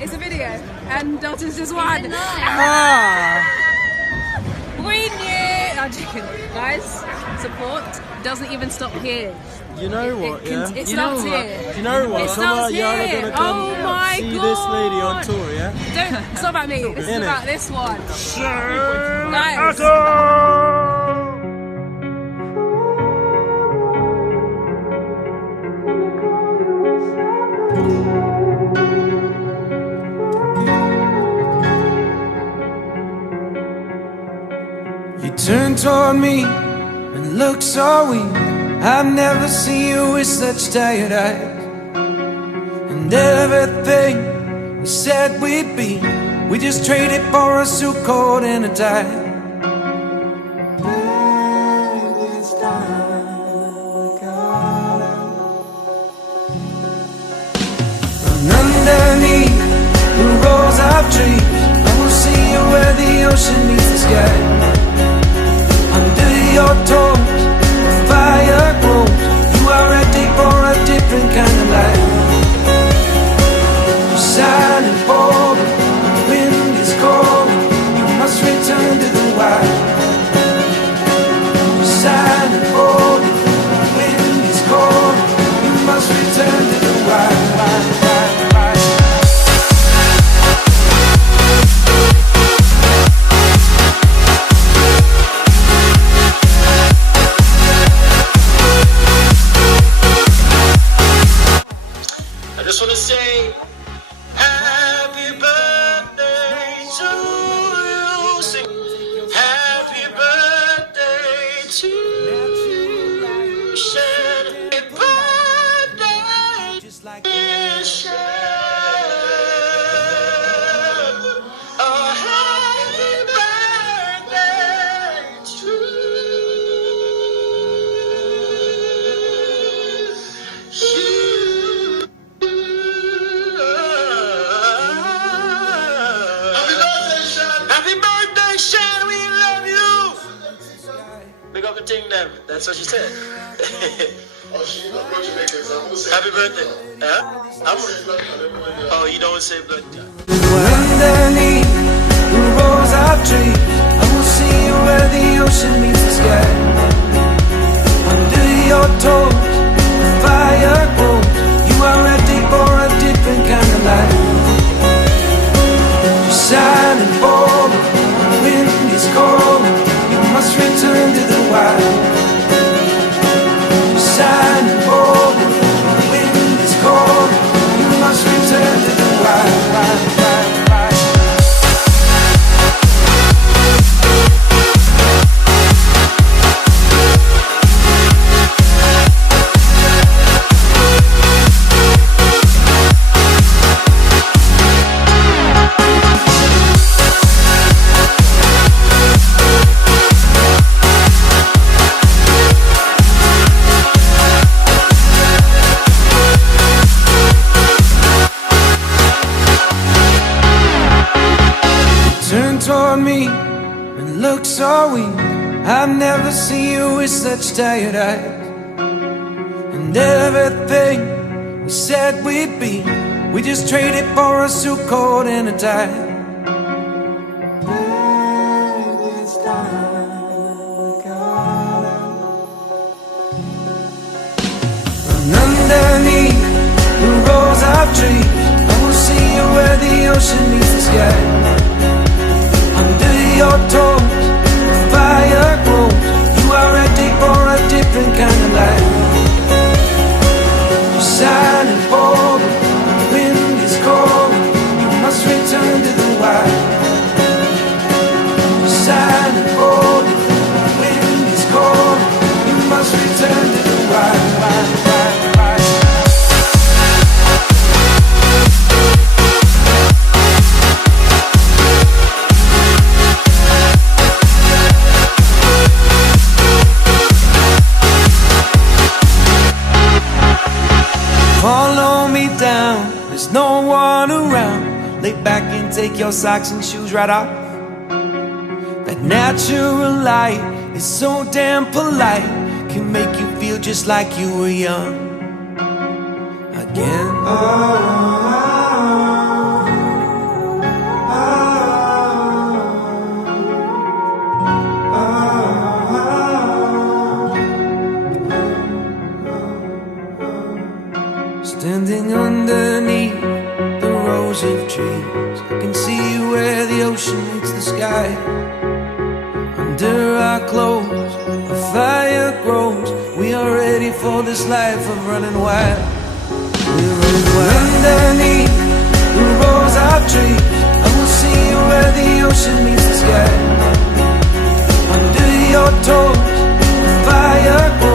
It's a video, and Dalton's just won. We knew. I'm joking, guys. Support doesn't even stop here. You know what? It stops here. Do you know what? It stops here. Gonna come Oh my see god! this lady on tour, yeah? It's not about me. This is about this one. Shan Guys. Ako! You turn toward me and look so weak. I've never seen you with such tired eyes. And everything we said we'd be, we just traded for a suit coat and a tie. And underneath the rows of trees, I will see you where the ocean meets the sky. Under your toes, the fire grows. You are ready for a different kind of life. You're silent, bold, the wind is cold. You must return to the wild. You're silent, bold, the wind is cold. You must return to the wild. I just want to say happy birthday to you. Sing happy birthday to you. Shan. Happy birthday, dear Shan. Oh, happy birthday to you. Happy birthday, Shan, we love you. Big up the thing, them. That's what she said. Happy birthday. Oh, you don't say blood. Underneath the rows of trees, I will see you where the ocean meets the sky. Under your toes, the fire grows. You are ready for a different kind of life. You're silent, bold, the wind is cold. You must return to the wild. You're silent, bold, the wind is cold. You must return to the wild. Turn toward me and look so weak. I've never seen you with such tired eyes. And everything we said we'd be, we just traded for a suit coat and a tie. And underneath the rows of trees, I will see you where the ocean meets the sky. Under your toes, the fire grows. You are ready for a different kind of life. You're silent, bold, the wind is cold. You must return to the wild. You're silent, bold, the wind is cold. You must return to the wild. Follow me down, there's no one around. Lay back and take your socks and shoes right off. That natural light is so damn polite, can make you feel just like you were young again. standing underneath the rows of trees. I can see where the ocean meets the sky. Under our clothes, a fire grows. We are ready for this life of running wild. We're running wild. Underneath the rows of trees, I will see where the ocean meets the sky. Under your toes, the fire grows.